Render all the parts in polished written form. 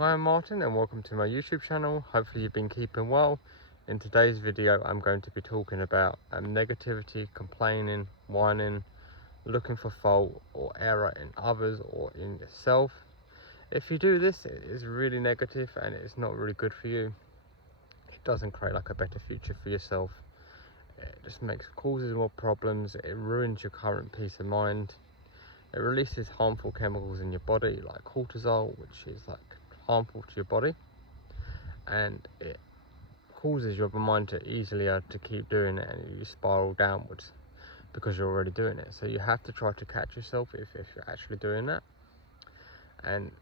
Hi, I'm Martin and welcome to my YouTube channel. Hopefully you've been keeping well. In today's video I'm going to be talking about negativity, complaining, whining, looking for fault or error in others or in yourself. If you do this, it is really negative and it's not really good for you. It doesn't create like a better future for yourself. It just causes more problems. It ruins your current peace of mind. It releases harmful chemicals in your body like cortisol, which is like harmful to your body, and it causes your mind to easily to keep doing it, and you spiral downwards because you're already doing it. So you have to try to catch yourself if you're actually doing that, and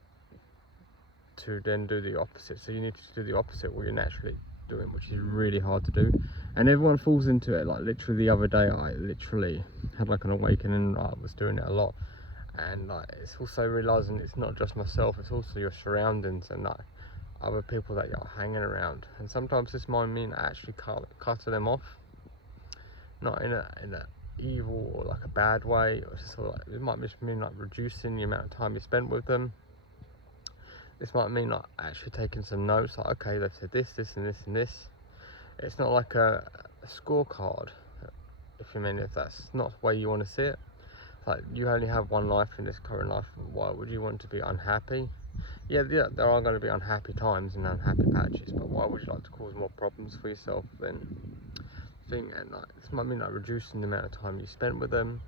to then do the opposite. So you need to do the opposite what you're naturally doing, which is really hard to do, and everyone falls into it. Like literally the other day I literally had like an awakening. I was doing it a lot, and like it's also realizing it's not just myself, it's also your surroundings and like other people that you're hanging around. And sometimes this might mean actually cutting them off, not in a evil or like a bad way, or just sort of like, it might just mean like reducing the amount of time you spend with them. This might mean like actually taking some notes, like okay, they've said this, this and this and this. It's not like a scorecard, if that's not the way you want to see it. Like you only have one life in this current life. Why would you want to be unhappy? Yeah, there are going to be unhappy times and unhappy patches, but why would you like to cause more problems for yourself then? And like this might mean like reducing the amount of time you spend with them,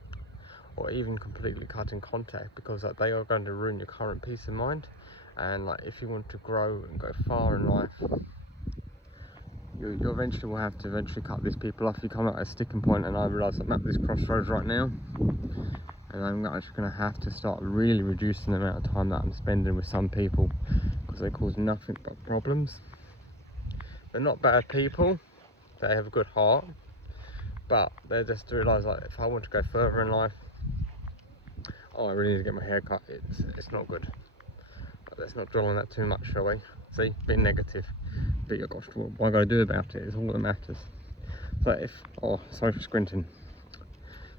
or even completely cutting contact, because like they are going to ruin your current peace of mind. And like if you want to grow and go far in life, you eventually will have to cut these people off. You come at a sticking point, and I realise I'm at this crossroads right now, and I'm actually going to have to start really reducing the amount of time that I'm spending with some people, because they cause nothing but problems. They're not bad people, they have a good heart, but they just realise like if I want to go further in life, oh, I really need to get my hair cut, it's not good. But let's not dwell on that too much, shall we? See, being negative, but oh gosh, what I got to do about it is all that matters. So sorry for squinting.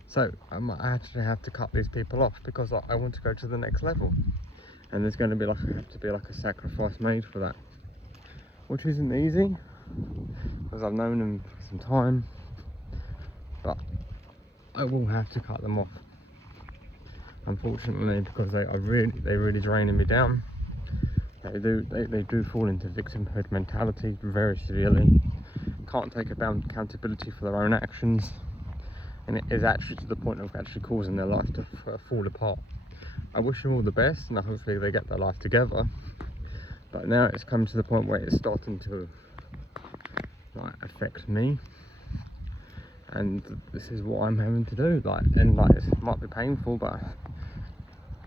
So I might actually have to cut these people off, because I want to go to the next level, and there's going to be have to be a sacrifice made for that, which isn't easy, because I've known them for some time, but I will have to cut them off, unfortunately, because they're really draining me down. They do fall into victimhood mentality very severely, can't take accountability for their own actions, and it is actually to the point of actually causing their life to fall apart. I wish them all the best, and hopefully they get their life together, but now it's come to the point where it's starting to like affect me, and this is what I'm having to do. It might be painful, but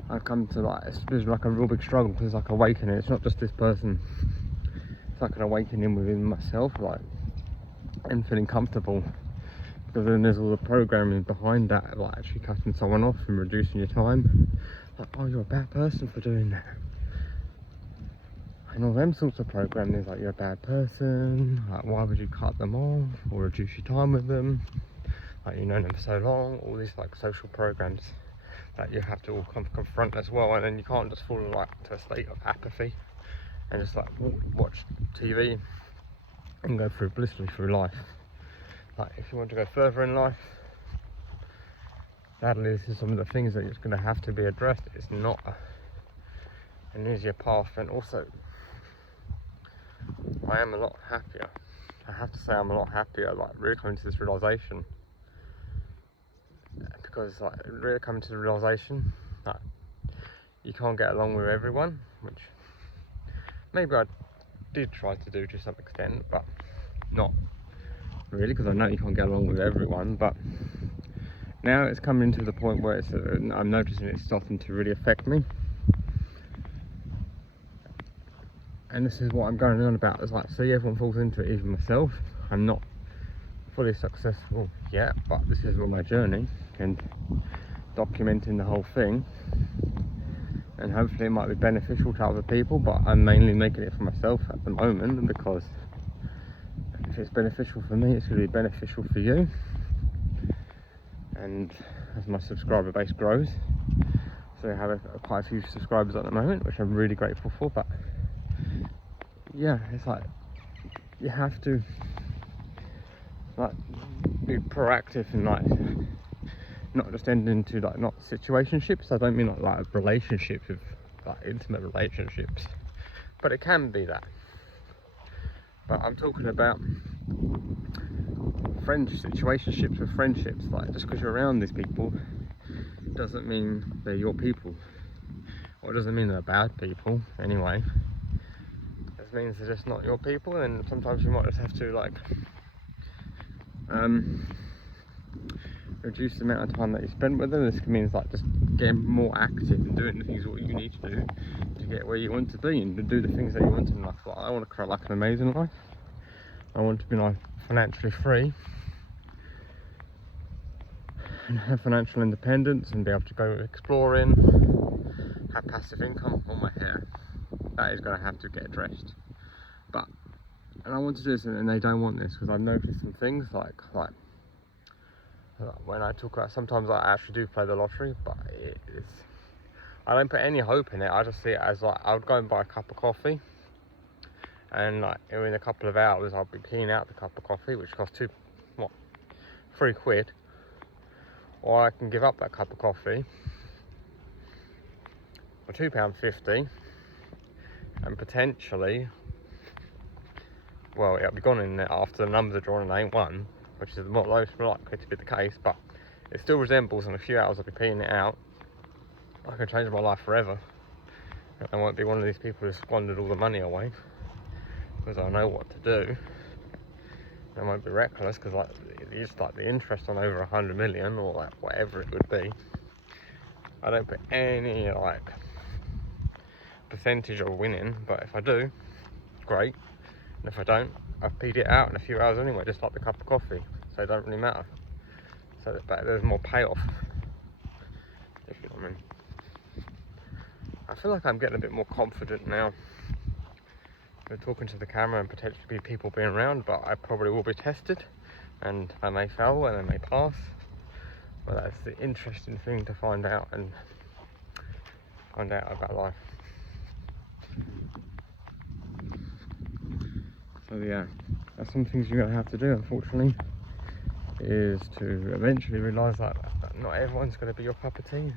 I've come to it's like a real big struggle, because it's like awakening. It's not just this person, it's like an awakening within myself, and feeling comfortable, because then there's all the programming behind that, like actually cutting someone off and reducing your time. Like, oh, you're a bad person for doing that, and all them sorts of programming is like, you're a bad person, like why would you cut them off or reduce your time with them, like you've known them for so long. All these like social programs that you have to all confront as well, and then you can't just fall to a state of apathy and just watch TV and go blissfully through life. Like if you want to go further in life, sadly this is some of the things that it's going to have to be addressed. It's not an easier path, and also I am a lot happier. I have to say I'm a lot happier, really coming to this realisation, because really coming to the realisation that you can't get along with everyone, which maybe I did try to do to some extent, but not really, because I know you can't get along with everyone. But now it's coming to the point where I'm noticing it's starting to really affect me, and this is what I'm going on about. It's see, everyone falls into it, even myself. I'm not fully successful yet, but this is all my journey, and documenting the whole thing, and hopefully it might be beneficial to other people, but I'm mainly making it for myself at the moment, because if it's beneficial for me, it's going to be beneficial for you. And as my subscriber base grows, so I have quite a few subscribers at the moment, which I'm really grateful for, but yeah, it's like you have to like be proactive and like not just end into like not situationships. I don't mean like relationships with like intimate relationships, but it can be that. But I'm talking about situationships with friendships. Like, just because you're around these people doesn't mean they're your people, or it doesn't mean they're bad people anyway. It means they're just not your people, and sometimes you might just have to like reduce the amount of time that you spend with them. This means like just getting more active and doing the things what you need to do to get where you want to be and to do the things that you want in life. Like, I want to create like an amazing life. I want to be like financially free and have financial independence and be able to go exploring, have passive income on my hair. That is going to have to get addressed. And I want to do this, and they don't want this, because I've noticed some things like when I talk about, sometimes I actually do play the lottery, but I don't put any hope in it. I just see it as like, I would go and buy a cup of coffee, and like in a couple of hours I'll be peeing out the cup of coffee, which costs £3, or I can give up that cup of coffee for £2.50 and potentially, well, it'll be gone in there after the numbers are drawn and I ain't won, which is more likely to be the case, but it still resembles in a few hours I'll be peeing it out. I can change my life forever. I won't be one of these people who squandered all the money away, because I know what to do. I won't be reckless, because like it's like the interest on over 100 million or like whatever it would be. I don't put any like percentage of winning, but if I do, great. And if I don't, I've peed it out in a few hours anyway, just like the cup of coffee, so it don't really matter. So there's more payoff, if you know what I mean. I feel like I'm getting a bit more confident now. We're talking to the camera and potentially be people being around, but I probably will be tested, and I may fail and I may pass. But that's the interesting thing to find out and find out about life. So yeah, that's some things you're gonna have to do, unfortunately, is to eventually realise that not everyone's gonna be your cup of tea.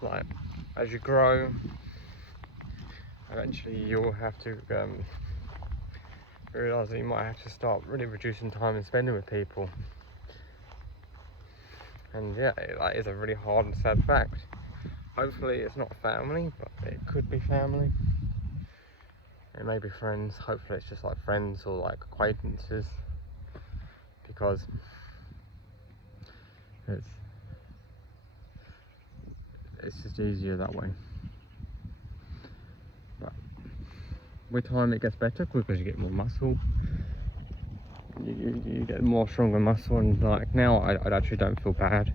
Like, as you grow, eventually you'll have to realise that you might have to start really reducing time and spending with people. And yeah, that is a really hard and sad fact. Hopefully it's not family, but it could be family. It may be friends. Hopefully it's just like friends or like acquaintances, because it's just easier that way. But with time it gets better, because you get more muscle. You get more stronger muscle, and like now I actually don't feel bad.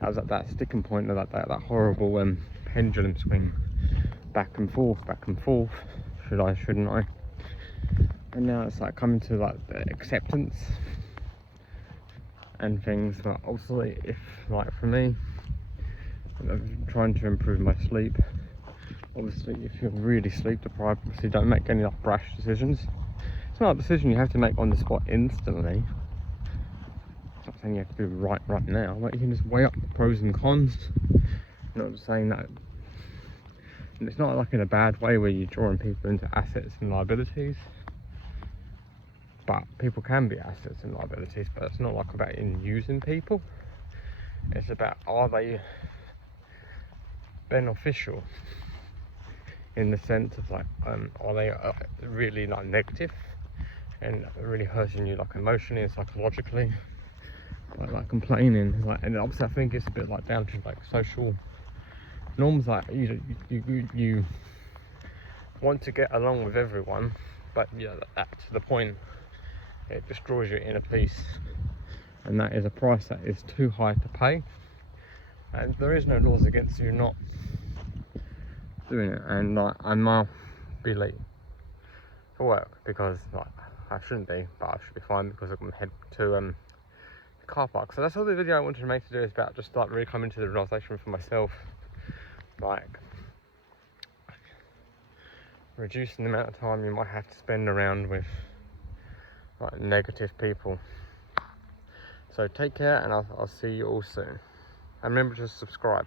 I was at that sticking point of that horrible pendulum swing, back and forth, should I, shouldn't I? And now it's like coming to like the acceptance and things. But also, if like for me, I'm trying to improve my sleep. Obviously if you're really sleep deprived, obviously don't make any like brash decisions. It's not a decision you have to make on the spot instantly. It's not saying you have to do right now, but you can just weigh up the pros and cons. I'm not saying that, and it's not like in a bad way where you're drawing people into assets and liabilities, but people can be assets and liabilities. But it's not like about using people. It's about, are they beneficial in the sense of like, are they really like negative and really hurting you like emotionally and psychologically, like complaining, like. And obviously I think it's a bit like down to like social norms, like you want to get along with everyone, but yeah, that to the point it destroys your inner peace, and that is a price that is too high to pay. And there is no laws against you not doing it. And like, I might be late for work because like I shouldn't be, but I should be fine because I'm gonna head to the car park. So that's all the video I wanted to make today, is about just like really coming to the realization for myself, like reducing the amount of time you might have to spend around with like negative people. So take care, and I'll see you all soon. And remember to subscribe.